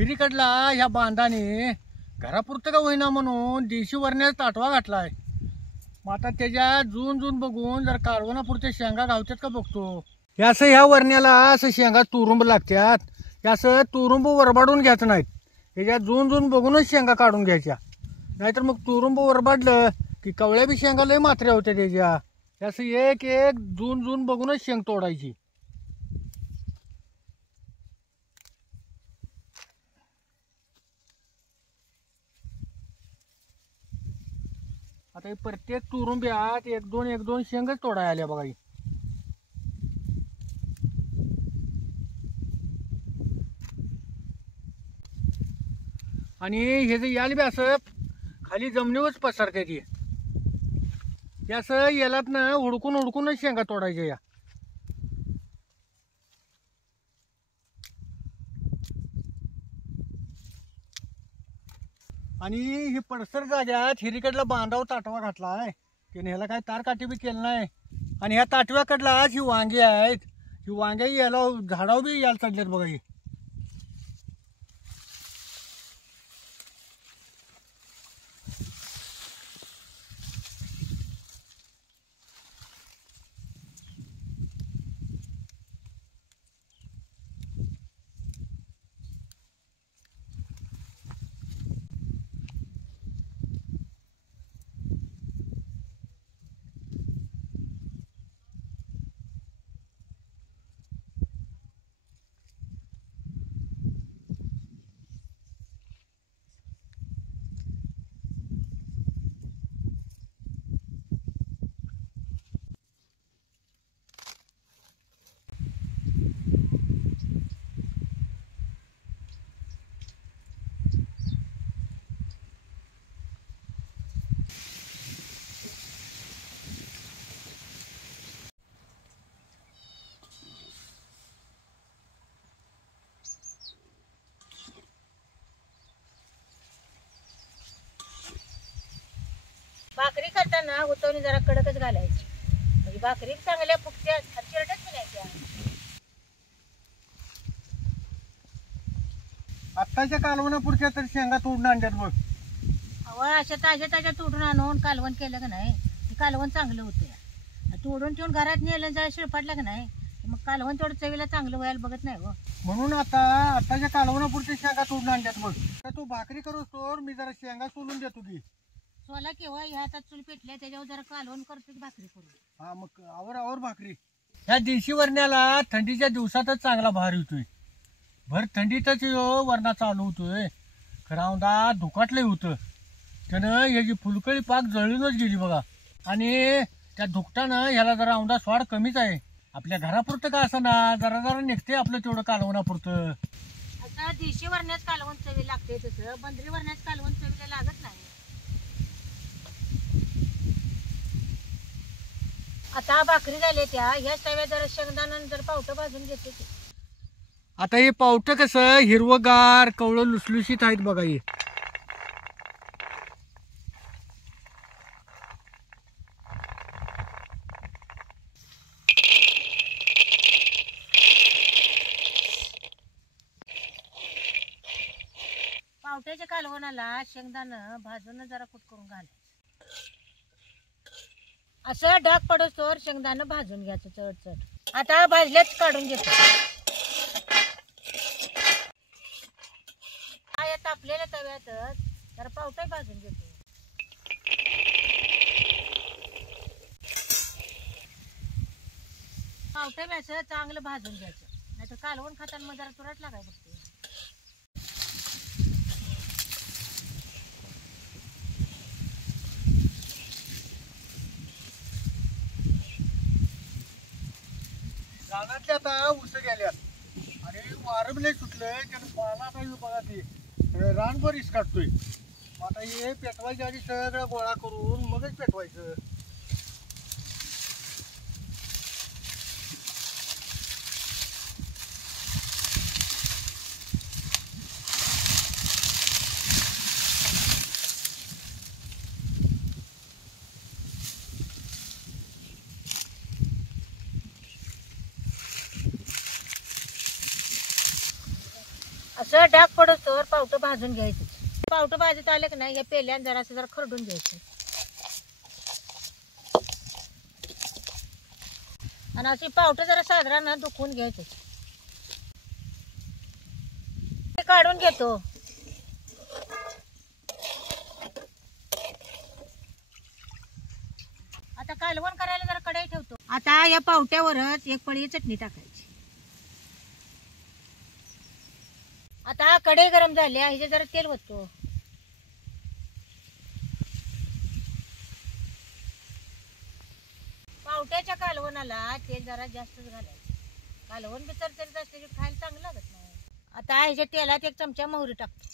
हिरीकडला ह्या बांधाने घरापुरतं का होईना म्हणून देशी वरण्याचा ताटवा घातलाय. मग आता त्याच्या जून बघून जर कालवणापुरते शेंगा गावतात का बघतो. हे असं ह्या वरण्याला असं शेंगा तुरुंब लागतात. हे असं तुरुंब वरबाडून घ्यायचं नाहीत. ह्याच्या जून बघूनच शेंगा काढून घ्यायच्या. नाहीतर मग तुरुंब वरबाडलं की कवळ्या बी शेंगा लय मात्र्या होत्या त्याच्या. असं एक एक जून बघूनच शेंग तोडायची. आता हे प्रत्येक तुरुंब्यात एक दोन शेंगच तोडाय आल्या बघा. आणि हे जे याल बी असं खाली जमिनीवरच पसरते ती. असं यालात ना हुडकूनच शेंगा तोडायच्या या. आणि ही पडसर जाग्यात हिरीकडला बांधाव ताटवा घातला आहे. त्याने ह्याला काय तार काठी बी केलं नाही. आणि ह्या ताटव्याकडला ही वांगी आहेत. ही वांगी याला झाडावर बी यायला चढलेत बघा. ही भाकरी करताना उतवणी जरा कडकच घालायची. म्हणजे भाकरी चांगल्या फुगत्या चिरटच मिळायच्या. आत्ताच्या कालवणापुरच्या तर शेंगा तोडून आणतात बघ. अहो अशा ताज्या तोडून आणून कालवण केलं का नाही ते कालवण चांगलं होतं. तोडून ठेवून घरात नेलं जरा शिळपाटलं का नाही मग कालवण तेवढं चवीला चांगलं व्हायला बघत नाही हो. म्हणून आताच्या कालवणापुरच्या शेंगा तोडून आणतात बघ. तर तू भाकरी करूस तोर मी जरा शेंगा सोलून देतो की. सोला केव्हा ह्या हातात चूल पेटल्या त्याच्यावर जरा कालवण करतो की भाकरी करून. हा मग आवर भाकरी. ह्या देशी वरण्याला थंडीच्या दिवसातच चांगला भार येतोय. भर थंडीतच वरणा चालू होतोय. खरं औंदा धुकाटलंय होतं. त्यानं ह्याची फुलकळी पाक जळूनच गेली बघा. आणि त्या धुकटानं ह्याला जरा औंदा स्वाड कमीच आहे. आपल्या घरापुरतं का असं ना जरा निघते आपलं तेवढं कालवणापुरतं. आता देशी वरण्याच कालवण चवी लागते तसं बंदरी वरण्याच कालवण चवीला लागत नाही. आता भाकरी झाली त्या ह्याच तव्यात जरा शेंगदाणा जर पावटं भाजून घेते. आता हे पावटं कसं हिरवगार कवळं लुसलुशीत आहेत बघा. हे पावट्याच्या कालवणाला शेंगदाणा भाजून जरा कुट करून घालायचं. असं डाग पडोसतोवर शेंगदाणा भाजून घ्यायचं चढ. आता भाजल्याच काढून घेतो. या तापलेल्या तव्यातच जरा पावटा भाजून घेतो. पावटा असं चांगलं भाजून घ्यायचं. नाहीतर कालवण खाताना मग जरा तुरट लागाय बघते. रानातल्या आता उस गेल्यात आणि वारं बी लय सुटलंय. त्यानं पाला आता बघा ते रानभर इस काढतोय. आता हे पेटवायच्या आधी सगळं गोळा करून मगच पेटवायचं. असं डाग पडतो तवर पावटं भाजून घ्यायचं. पावटं भाजत आलं की नाही या पेल्यान जरासं जरा खरडून घ्यायचं आणि अशी पावटं जरा साधारण दुखवून घ्यायचं. ते काढून घेतो. आता कालवण करायला जरा कढई ठेवतो. आता या पावट्यावरच एक पळी चटणी टाकायची. आता कढई गरम झाली आहे, जरा तेल ओततो. पावट्याच्या कालवणाला तेल जरा जास्तच घालायचं. कालवण बी चरचरीत असते की खायला चांगलं लागत नाही. आता ह्याच्या तेलात एक चमचा मोहरी टाकतो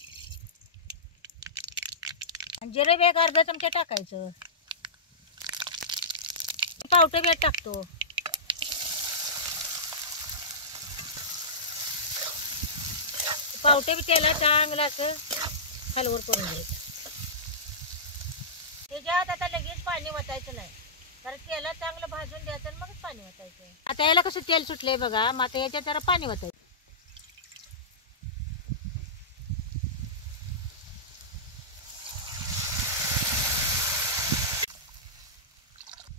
आणि जिरे बी एक अर्धा चमचा टाकायचं. पावटे बी टाकतो. पावटे बी तेला चांगलं असं हलवर करून घ्यायचं. त्याच्यात आता लगेच पाणी वतायचं नाही, तर तेला चांगलं भाजून द्यायचं आणि मगच पाणी वतायचं. आता याला कसं तेल सुटलंय बघा, मग आता याच्यात जरा पाणी वतायचं.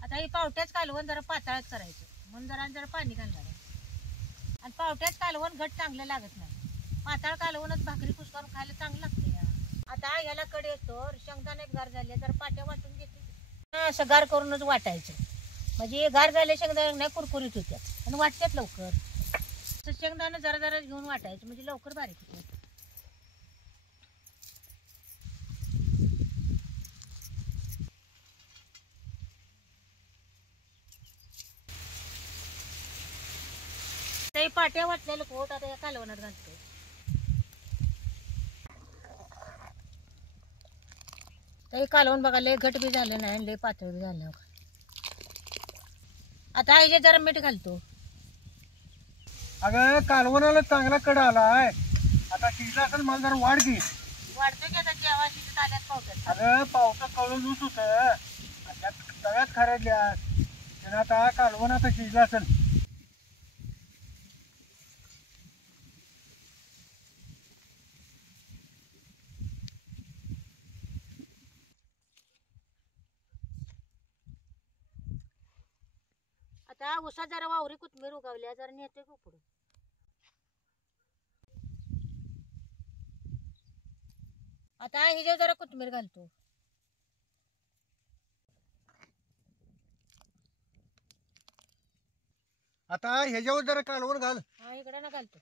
आता ही पावट्याच कालवण जरा पातळच करायचं म्हणून जरा पाणी घालणार आहे. आणि पावट्याच कालवण घट चांगलं लागत नाही. पातळ कालवणच भाकरी कुसकारून खायला चांगलं लागते. आता ह्याला कडे असतो शेंगदाणे गार झाले तर पाट्या वाटून घेते. असं गार करूनच वाटायचं म्हणजे गार झाले शेंगदाणे नाही कुरकुरीत होत्यात आणि वाटतात लवकर. शेंगदाणे जरा जरा घेऊन वाटायचं म्हणजे लवकर बारीक होतात. ते पाट्या वाटलेलं कोट आता या कालवणात घालतो. ते कालवण बघा लय घट बी झालं नाही लय पातळ बी झालं. आता हे जरा मीठ घालतो. अगं कालवणाला चांगला कडा आलाय. आता शिजला असेल मला जरा वाढ घे. वाढतं की आता जेव्हा शिजत आल्यात पावट्यात. अगं पावसात कळून दूध होतं तव्यात खराडल्या त्यानं आता कालवण आता शिजला असेल. आता उसात जरा वावरी कोथमीर उगवल्या जरा नेते का पुढे. आता हिच्या जरा कोथमीर घालतो. आता ह्याच्यावर जरा कालवण घाल. हा इकडे ना घालतो.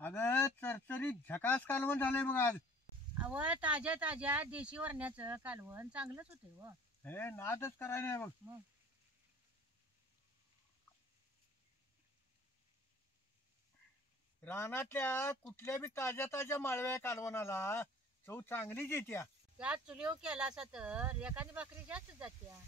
अगं चरचरीत झकास कालवण झालंय बघ आज. अव ताज्या ताज्या देशी वरण्याचं कालवण चांगलंच होते व. हे नादच करायला नाही बघ. मग रानातल्या कुठल्या बी ताज्या ताज्या माळव्या कालवणाला चव चांगलीच येत्या. त्यात चुलीव केला असा तर एखादी भाकरी जास्त जात्या.